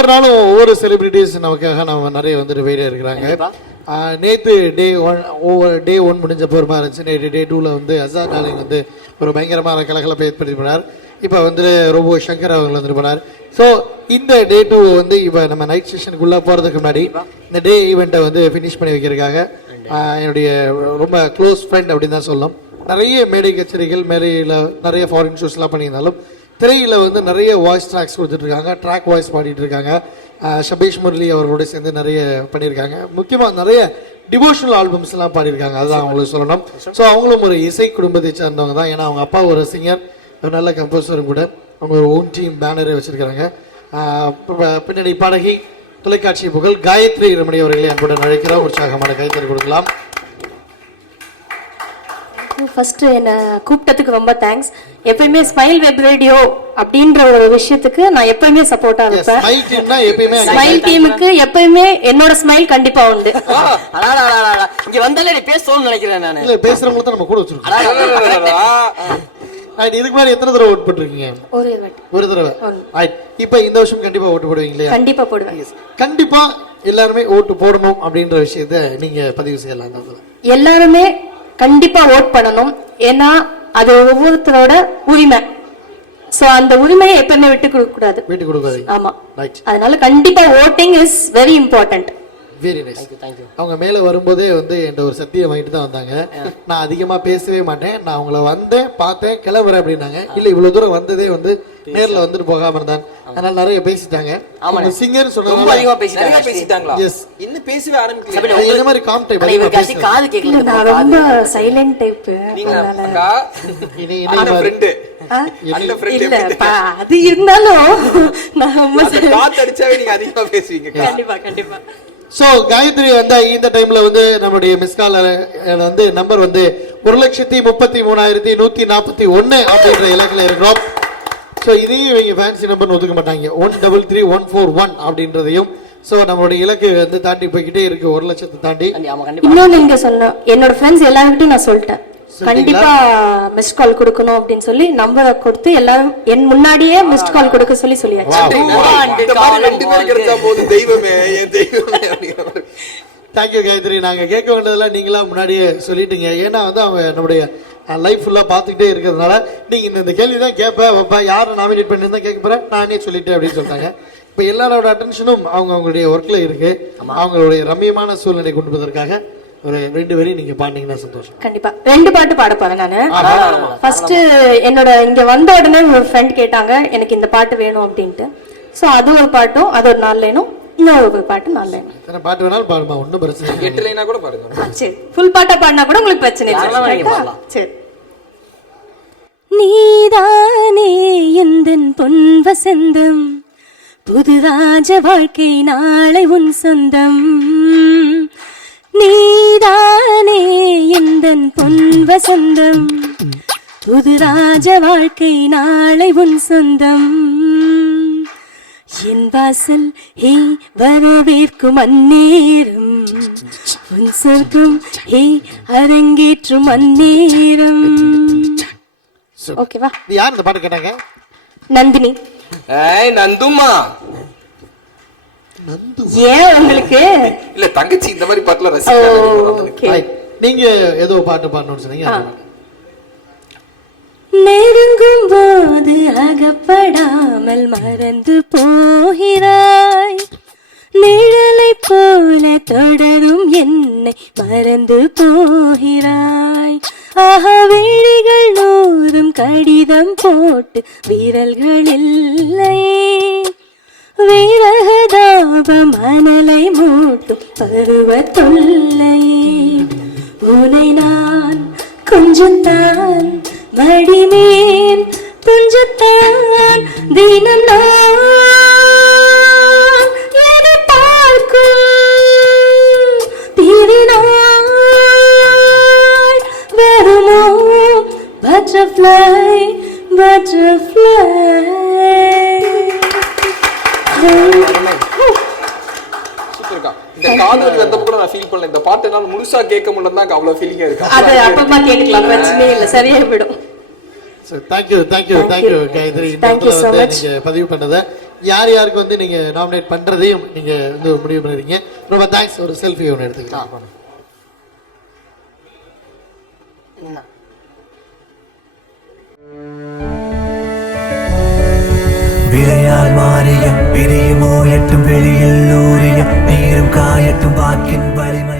ஒவ்வொரு நாளும் ஒவ்வொரு செலிபிரிட்டிஸ் நமக்காக நம்ம நிறைய வந்துட்டு வெயிட்டே இருக்கிறாங்க. நேற்று டே 1 முடிஞ்சப்போ ஒரு மாதிரி இருந்துச்சு. நேற்று டே 2ல வந்து அசாத் டார்லிங் வந்து ஒரு பயங்கரமான கலகலப்பை ஏற்படுத்தி போனார். இப்போ வந்து ரோபோ சங்கர் அவங்க வந்துட்டு போனார். ஸோ இந்த டே 2 வந்து இப்போ நம்ம நைட் செஷனுக்குள்ளே போகிறதுக்கு முன்னாடி இந்த டே ஈவெண்ட்டை வந்து ஃபினிஷ் பண்ணி வைக்கிறதுக்காக என்னுடைய ரொம்ப க்ளோஸ் ஃப்ரெண்ட் அப்படின்னு தான் சொல்லலாம். நிறைய மேடை கச்சேரிகள், மேடையில் நிறைய ஃபாரின் ஷோஸ்லாம் பண்ணியிருந்தாலும் திரையில் வந்து நிறைய வாய்ஸ் ட்ராக்ஸ் கொடுத்துட்ருக்காங்க, ட்ராக் வாய்ஸ் பாடிட்டு இருக்காங்க. ஷபீஷ் முரளி அவர்களோட சேர்ந்து நிறைய பண்ணியிருக்காங்க. முக்கியமாக நிறைய டிவோஷனல் ஆல்பம்ஸ்லாம் பாடியிருக்காங்க. அதுதான் அவங்களுக்கு சொல்லணும். ஸோ அவங்களும் ஒரு இசை குடும்பத்தை சார்ந்தவங்க தான். ஏன்னா அவங்க அப்பா ஒரு சிங்கர், ஒரு நல்ல கம்போசரும் கூட. அவங்க ஒரு ஓன் டீம் பேனரே வச்சுருக்கிறாங்க. பின்னணி பாடகி, தொலைக்காட்சி புகழ் காயத்ரி ரமணி அவர்களை அன்புடன் அழைக்கிறோம். உற்சாகமான கைத்தறி கொடுக்கலாம். ஃபர்ஸ்ட் என்னை கூப்பிட்டதுக்கு ரொம்ப தேங்க்ஸ். எப்பயுமே ஸ்மைல் வெப் ரேடியோ அப்படின்ற ஒரு விஷயத்துக்கு நான் எப்பயுமே சப்போர்ட்டா இருப்பேன். ஸ்மைல் டீமுக்கு எப்பயுமே என்னோட ஸ்மைல் கண்டிப்பா உண்டு. இங்க வந்தாலே நீ பேசணும்னு நினைக்கிறேன். நான் இல்ல பேசுறவங்க தான் நம்ம கூட வச்சிருக்கோம். இதுக்கு மேல எத்தனை தடவை ஓட்டு போட்டுருக்கீங்க? ஒரு தடவை. இப்ப இந்த வருஷம் கண்டிப்பா ஓட்டு போடுவீங்களா? கண்டிப்பா போடுவேன். கண்டிப்பா எல்லாருமே ஓட்டு போடணும் அப்படின்ற விஷயத்த நீங்க பதிவு செய்யலாம். எல்லாருமே கண்டிப்பா ஓட் பண்ணணும். ஏன்னா அது ஒவ்வொருத்தரோட உரிமை. சோ அந்த உரிமையை எப்பவுமே விட்டு கொடுக்க கூடாது. ஆமா, அதனால கண்டிப்பா voting is very important. Very nice. அவங்க மேல வரும்போதே வந்து என்கிட்ட ஒரு சத்தியம் வாங்கிட்டு தான் வந்தாங்க. நான் அதிகமா பேசவே மாட்டேன், நான் அவங்கள வந்தேன் பார்த்தேன் கிளம்புறேன் அப்படின்னாங்க. இல்ல இவ்வளவு தூரம் வந்ததே வந்து நேர்ல வந்துட்டு போகாம இருந்தாங்க. அதனால நிறைய பேசிட்டாங்க. சிங்கர் சொன்னாங்க ரொம்ப அதிகமா பேசிட்டாங்களா? எஸ், இன்னும் பேசவே ஆரம்பிக்கல. இந்த மாதிரி காம் டைப் காது கேட்கல. நான் ரொம்ப சைலண்ட் டைப். நீங்க அக்கா அந்த ஃப்ரெண்ட் அந்த ஃப்ரெண்ட் இல்ல அது இருந்தாலும் நான் ரொம்ப காத்து அடிச்சாவே நீங்க அதிகமா பேசுவீங்க. கண்டிப்பா கண்டிப்பா. சோ காயத்ரி வந்து இந்த டைம்ல வந்து நம்மளுடைய மிஸ் கால் வந்து நம்பர் வந்து 1,33,141 அப்படின்ற இலக்கில இருக்கிறோம். ஸோ இதையும் இவங்க ஃபேன்சி நம்பர் ஒதுக்க மாட்டாங்க. 133,141 அப்படின்றதையும். ஸோ நம்மளுடைய இலக்கு வந்து தாண்டி போய்கிட்டே இருக்கு, 1,00,000 தாண்டி. இன்னொன்னு நீங்க சொன்ன என்னோட ஃப்ரெண்ட்ஸ் எல்லார்கிட்டையும் நான் சொல்லிட்டேன், கண்டிப்பா மிஸ்ட் கால் கொடுக்கணும் அப்படின்னு சொல்லி நம்பரை கொடுத்து எல்லாரும் என் முன்னாடியே மிஸ்ட் கால் கொடுக்க சொல்லியாச்சு. தேங்க்யூ காயத்ரி. நாங்க கேட்க வேண்டியதெல்லாம் நீங்களா முன்னாடியே சொல்லிட்டீங்க. ஏன்னா வந்து அவங்க நம்முடைய லைஃப் ஃபுல்லா பார்த்துக்கிட்டே இருக்கிறதுனால நீங்க இந்த கேள்வி தான் கேட்பேன் வைப்பேன், யாரை நாமினேட் பண்ணி தான் கேட்க போறேன், நானே சொல்லிட்டேன் அப்படின்னு சொல்லிட்டாங்க. இப்போ எல்லாரோட அட்டென்ஷனும் அவங்களுடைய ஒர்க்ல இருக்கு. அவங்களுடைய ரம்மியமான சூழ்நிலை கொண்டு போவதற்காக ஒரு 2 வரி நீங்க பாடுனீங்கன்னா சந்தோஷம். கண்டிப்பா 2 பாட்டு பாட போறேன் நானு. ஃபர்ஸ்ட் என்னோட இங்க வந்த உடனே ஒரு ஃப்ரெண்ட் கேட்டாங்க எனக்கு இந்த பாட்டு வேணும் அப்படின்ட்டு. சோ அது ஒரு பாட்டும், அது ஒரு 4 லைனும், இன்னொரு பாட்டு 4 லைனும். எத்தனை பாட்டு வேணாலும் பாடுமா, ஒன்றும் பிரச்சனை இல்லை. 8 லைனா கூட பாடுங்க. சரி, ஃபுல் பாட்டா பாடினா கூட உங்களுக்கு பிரச்சனை இல்லை. சரி. நீதானே எந்தன் பொன் வசந்தம், புது ராஜ வாழ்க்கை நாளை உன் சொந்தம். நீதானே எந்தன் பொன் வசந்தம், புது ராஜ வாழ்க்கை நாளை உன் சொந்தம். என் வாசல் ஹே வரவேற்கும் அந்நேரம், உன் சொர்க்கம் ஹே அரங்கேற்றும் அந்நேரம். ஓகேவா? யார் இந்த பாட்டு கேட்டாங்க? நந்தினி. ஏய் நந்துமா. நந்து ஏன் உங்களுக்கு? இல்ல தங்கச்சி இந்த மாதிரி பாட்டுல ரசிக்கிறாங்க. நீங்க ஏதோ பாட்டு பாடணும்னு சொன்னீங்க. நெருங்கும் போது அகப்படாமல் மறந்து போகிறாய், நிழலை போல தொடரும் என்னை மறந்து போகிறாய். விழிகள் 100 கடிதம் போட்டு விரல்கள் இல்லையே, விரகதாப மணலை மூட்டும் பருவ தொல்லையே. உனை நான் கொஞ்சத்தான் மடிமேல் துஞ்சத்தான் தினம் நான் எதை பார்க்கும் திருநாள் வருமோ? Butterfly butterfly. இந்த காதல் வந்த கூட நான் ஃபீல் பண்ணல. இந்த பாட்டு நான் முழுசா கேட்க முடியலன்னா அவ்வளவு ஃபீலிங்கா இருக்கு. அது அப்பமா கேட்கலாம், பிரச்சனை இல்ல, சரியா போய்டும். தேங்க்யூ காயத்ரி. இந்த இடத்துல வந்து நீங்க பதிவு பண்ணதை யார் யாருக்கு வந்து நீங்க நாமினேட் பண்றதையும் நீங்க வந்து ஒரு முடிவு பண்ணிருக்கீங்க. ரொம்ப தேங்க்ஸ். ஒரு செல்ஃபி ஒன்று எடுத்துக்கலாம். விளையால் மாறிய பிரியுமோ எட்டும் வெளியில் ஊறிய நீரும் காயட்டும் வாக்கின் வலிமை